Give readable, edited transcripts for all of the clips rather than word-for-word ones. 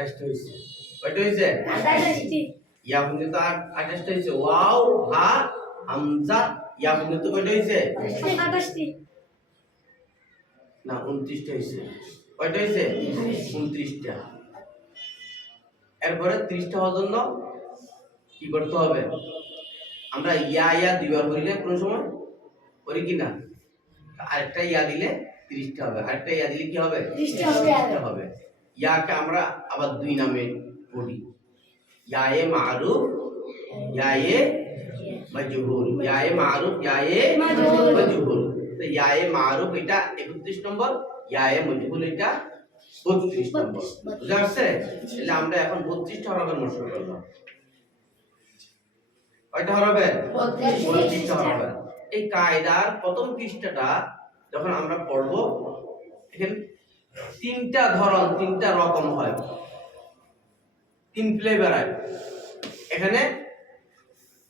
28টা হইছে কয়টা হইছে 28টি ইয়া পর্যন্ত 28টা হইছে ওয়াও হা হামজা ইয়া পর্যন্ত কয়টা হইছে 28টি না 29টা হইছে কয়টা হইছে 29টা এরপরে 30টা হওয়ার জন্য কি করতে হবে আমরা ইয়া ইয়া দুইবার করি না কোন সময় করি কি না আরেকটা ইয়া দিলে 30টা হবে আরেকটা ইয়া দিলে কি হবে 30টা হবে ইয়াকে আমরা আবার দুই নামে পড়ি ইয়ায়ে মারুফ ইয়ায়ে মাজহুল ইয়ায়ে মারুফ ইয়ায়ে মাজহুল তো ইয়ায়ে মারুফ এটা 31 নম্বর ইয়ায়ে মাজহুল এটা 32 নম্বর বুঝা যাচ্ছে তাহলে আমরা এখন 32টা হরফের মশক করব কয়টা হরফে 32টা হরফে এই কায়দার প্রথম পৃষ্ঠাটা যখন আমরা পড়ব এখানে তিনটা ধরন তিনটা রকম হয় তিন ফ্লেভার হয় এখানে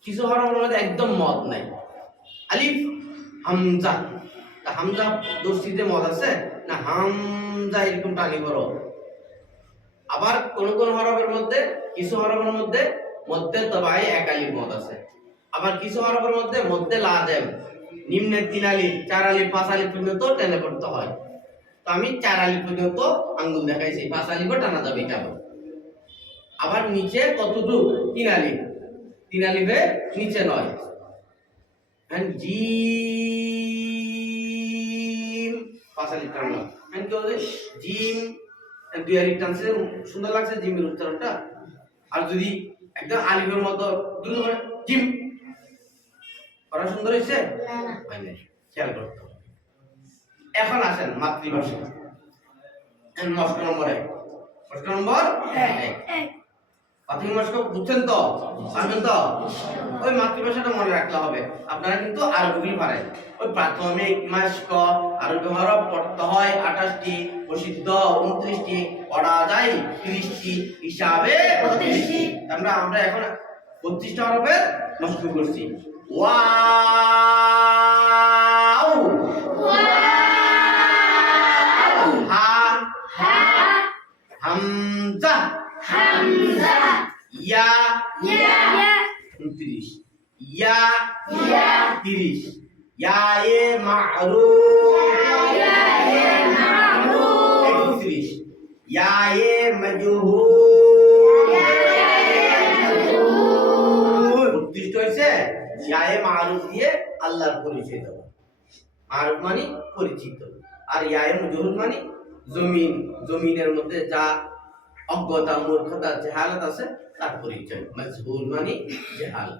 কিছু হরফের মধ্যে একদম মদ নাই আলিফ হামজা তা হামজা দর্শিতে মদ আছে না হামজা এরকম টানি করো আবার কোন কোন হরফের মধ্যে কিছু হরফের মধ্যে মধ্যে তবাই এক আলিফ মদ আছে আবার কিছু হরফের মধ্যে মধ্যে লাজেম নিম্নে 3 আলিফ 4 আলিফ 5 আলিফ পর্যন্ত টেনে পড়তে হয় তো আমি 4 আলিফ পর্যন্ত আঙ্গুল দেখাইছি 5 আলিফও টানা যাবে কেন আবার নিচে কতটুকু 3 আলিফ 3 আলিফে নিচে নয় এন্ড জিম 5 আলিফ টানা এন্ড কি হবে জিম দুই আলিফ টানছে সুন্দর লাগছে জিমের উচ্চারণটা আর যদি একদম আলিফের মতো দ্রুত করে জিম পড়া সুন্দর হয়েছে না না মানে খেয়াল করতে হবে এখন আসেন মাতৃভাষা মস্ক নম্বর 1 মস্ক নম্বর 1 প্রাথমিক মস্ক বুঝছেন তো পারবেন তো ওই মাতৃভাষাটা মনে রাখতে হবে আপনারা কিন্তু আরবি পারেন ওই প্রাথমিক মস্ক আরবি হরফ পড়তে হয় 28টি প্রসিদ্ধ 29টি পড়া যায় 30টি হিসাবে 32টি আমরা এখন 32টা হরফের মস্ক করছি ওয়াও হা হামজা ইয়া 29 ইয়া 30 ইয়ায়ে মারুফ 31 ইয়ায়ে মাজহুল 32 হইছে ইয়ায়ে মারুফ দিয়ে আল্লাহর পরিচয় দেব মারুফ মানে পরিচিত আর ইয়ায়ে মাজহুল মানে জমিনের মধ্যে যা অজ্ঞতা মূর্খতা জাহালাত আছে তার পরিচয় মাজহুল মানে জাহাল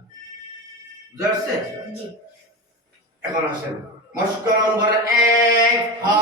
বুঝাচ্ছে এখন আসেন মস্ক নম্বর 1